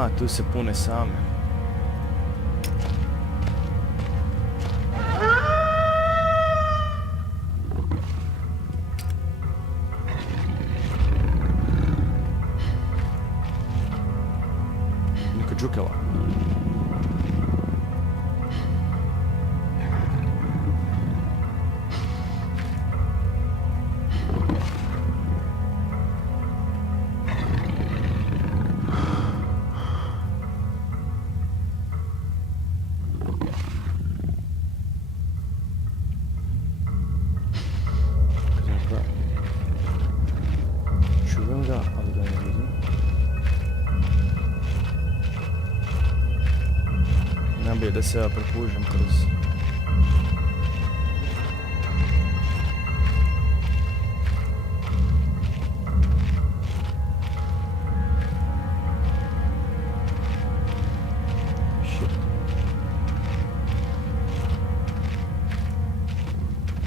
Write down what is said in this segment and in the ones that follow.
A, tu se pune same. Niko džukela. Čuvam ga, ali ga ne vidim. Najbolje da se ja prepužem kroz...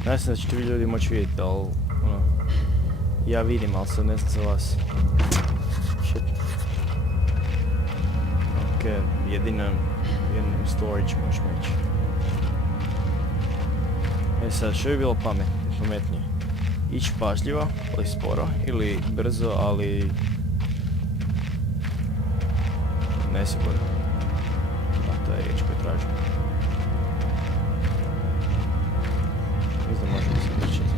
Ja sam da ćete vi ljudi moći vidjeti, ali ono... Ja vidim, ali sad ne znam za vas. Shit. Ok, jedino storage možeš reći. E sad, što bi bilo pametnije? Ići pažljivo, ali sporo, ili brzo, ali... nesigurno. A to je riječ koju tražim. Mislim da možemo se pričati.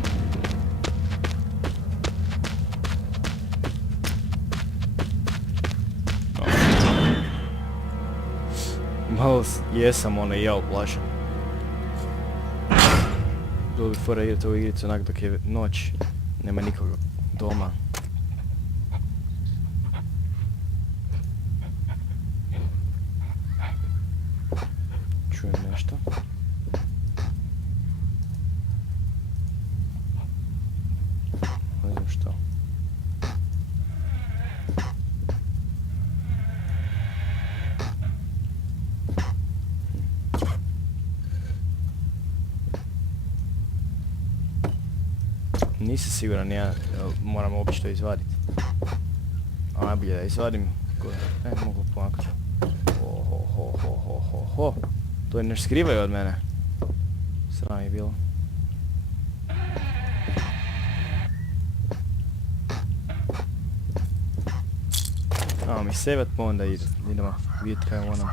Malo jesam ono i ja uplašen. Bilo bi fora igrati ovu igricu onak dok je noć, nema nikog doma. Čujem nešto. Ne znam što. Nisam siguran, ja moram uopće to izvaditi. A najbolje da izvadim. Mogu pomakati. Ho. To je nešto skrivaju od mene. Sram je bilo. Ajmo mi sevat pa onda idemo vidjeti kaj je ono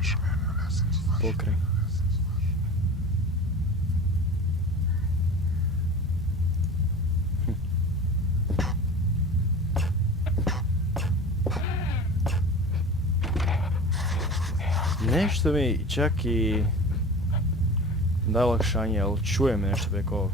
pokraj. Nešto mi čak i da olakšanje, ali čujem nešto preko ovog.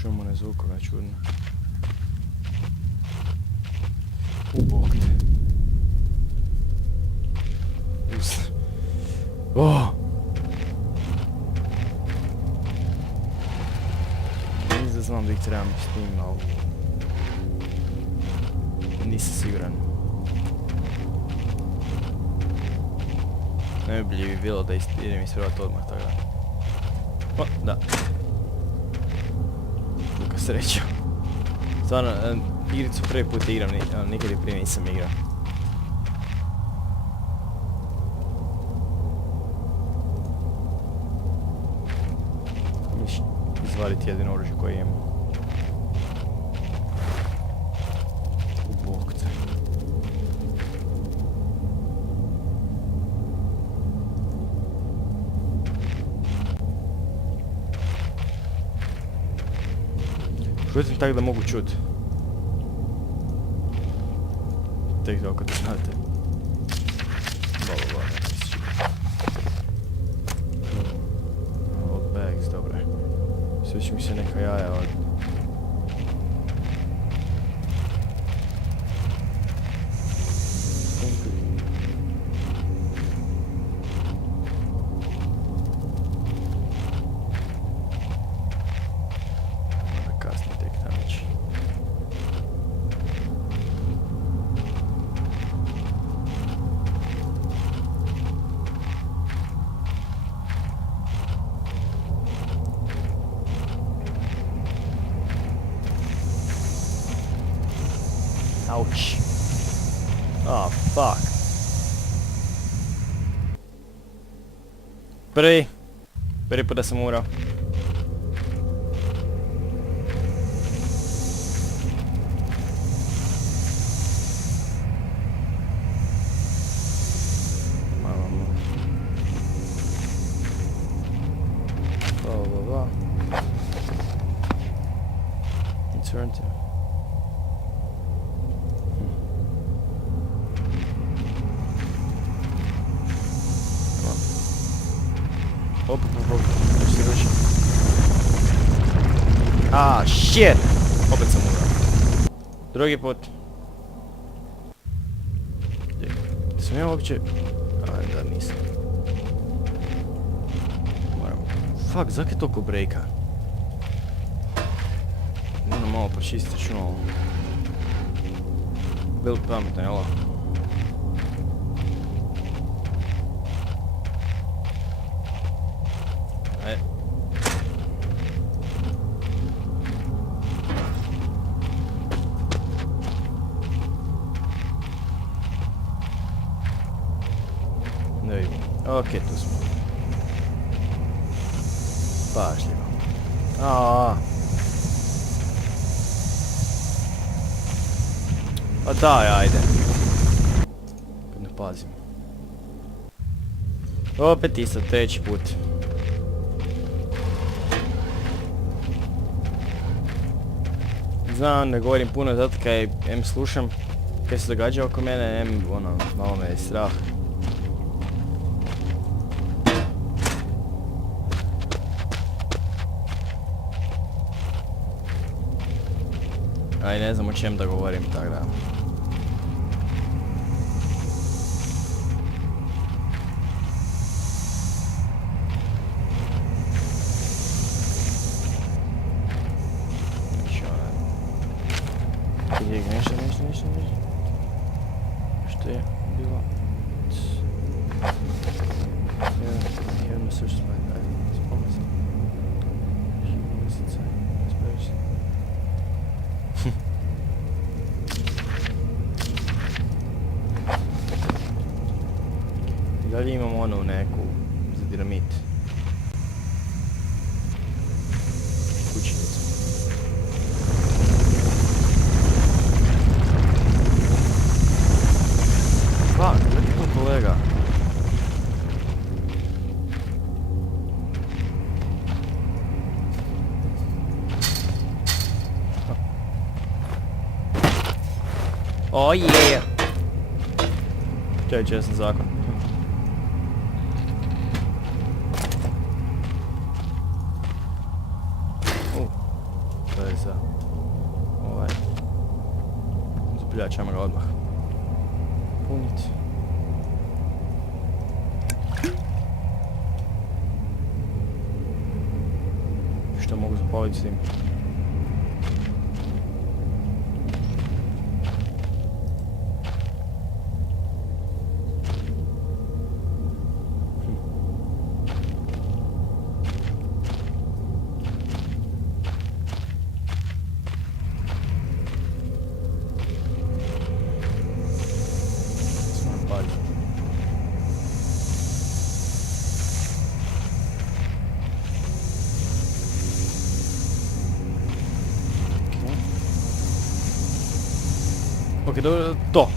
Čujem one zvukove čudno. Bog te. Oh! Mislim da znam da ih trebam s tim, ali... nisam siguran. Najbolje bi bilo da idem ispravati odmah, tako da... O, da. Puka sreća. Stvarno, igricu prvi put igram, nikad je prije nisam igrao. Izvaditi jedino oružje koje imam. Bog te. Šutim tako da mogu čut. Tek dok da znate. Bla. Old bags, dobro je. Sveći mi se neka jaja od... Ouch. Oh, fuck. Prvi put da sam umrao. Turn to. Op. Nešto više. Ah, shit! Opet sam umrao. Drugi put. Sam ja uopće... da nisam. Moram... Fuck, zakaj toliko breaka? Moram malo počistiti računalo. Bilo pametno, jel? Ne vidim. Okej, tu smo. Pažljivo. Pa daj, ajde. Ne pazim. Opet isto, treći put. Znam, ne govorim puno zato kaj em slušam kaj se događa oko mene, em ono, malo me je strah. Aj, ne znam o čem da govorim, tako da. Nešto. Što je bilo? Jedan search spot, ajde, spomni se. Dalje imamo onu neku za dinamit. Kućnicu. Fuck, gledaj to kolega. Oh yeah! Čekaj, čestan zakon. To je za... Zapiljačamo ga odmah. Puniti. Što mogu zapaliti s tim? Ok, to.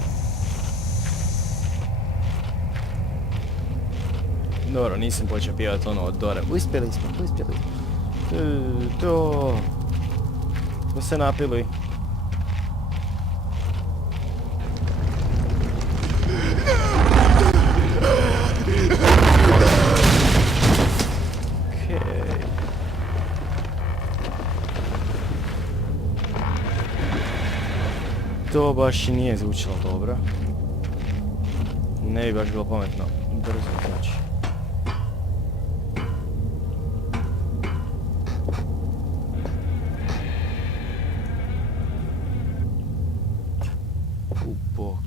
Dobro, nisam počeo pjevati ono od Dore. Uspjeli smo. To. Smo se napili. To baš i nije zvučilo dobro. Ne bi baš bilo pametno. Brzo znači. Bog.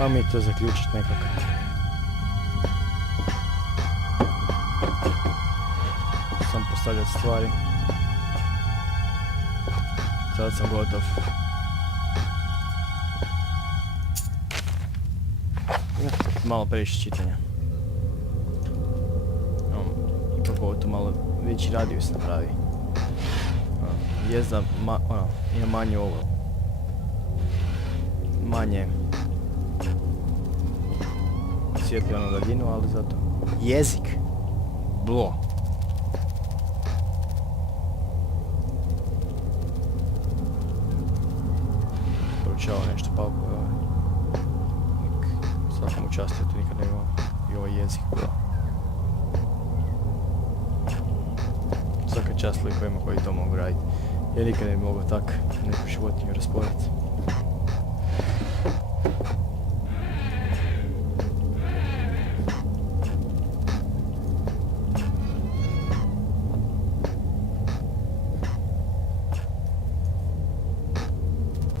A mi to zaključiti nekako. Sam postavljati stvari. Sad sam gotov. Malo previše čitanja. Ipak ovo tu malo veći radijus napravi. Jezda ima manje ovo. Manje svjetljenu daljinu, ali zato jezik. Blo. Poručavao nešto palko. Svakom učastio tu nikad ne imao i ovaj jezik. Blo. Svaka čast likovima koji to mogu raditi. Ja nikad ne bi mogao tak neku životinju rasporediti.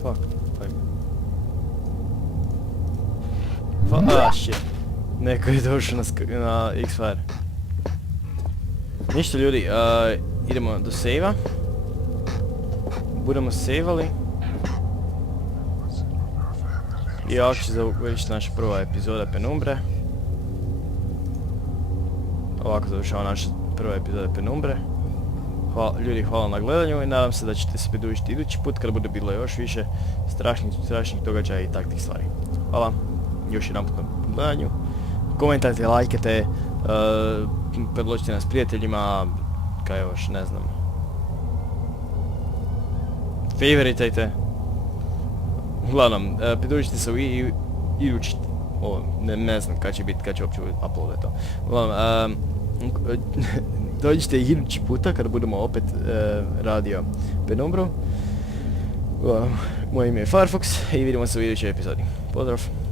Fuck. Shit. Neko je došao na X-Fire. Ništa ljudi, idemo do save-a. Budemo save-ali. I ovako će završiti naša prva epizoda Penumbre. Ovako završava naša prva epizoda Penumbre. Ljudi, hvala na gledanju i nadam se da ćete se pridružiti idući put kad bude bilo još više strašnih događaja i takvih stvari. Hvala još jedan put na gledanju. Komentajte, lajkajte, predložite nas prijateljima, kaj još, ne znam. Favoritajte. Uglavnom, pridružite se u idući, ne znam kad će biti, kad će uopće uploadati to. Uglavnom, dođite idući puta kad budemo opet radio Penumbru. Moje ime je Firefox i vidimo se u idućoj epizodi. Pozdrav!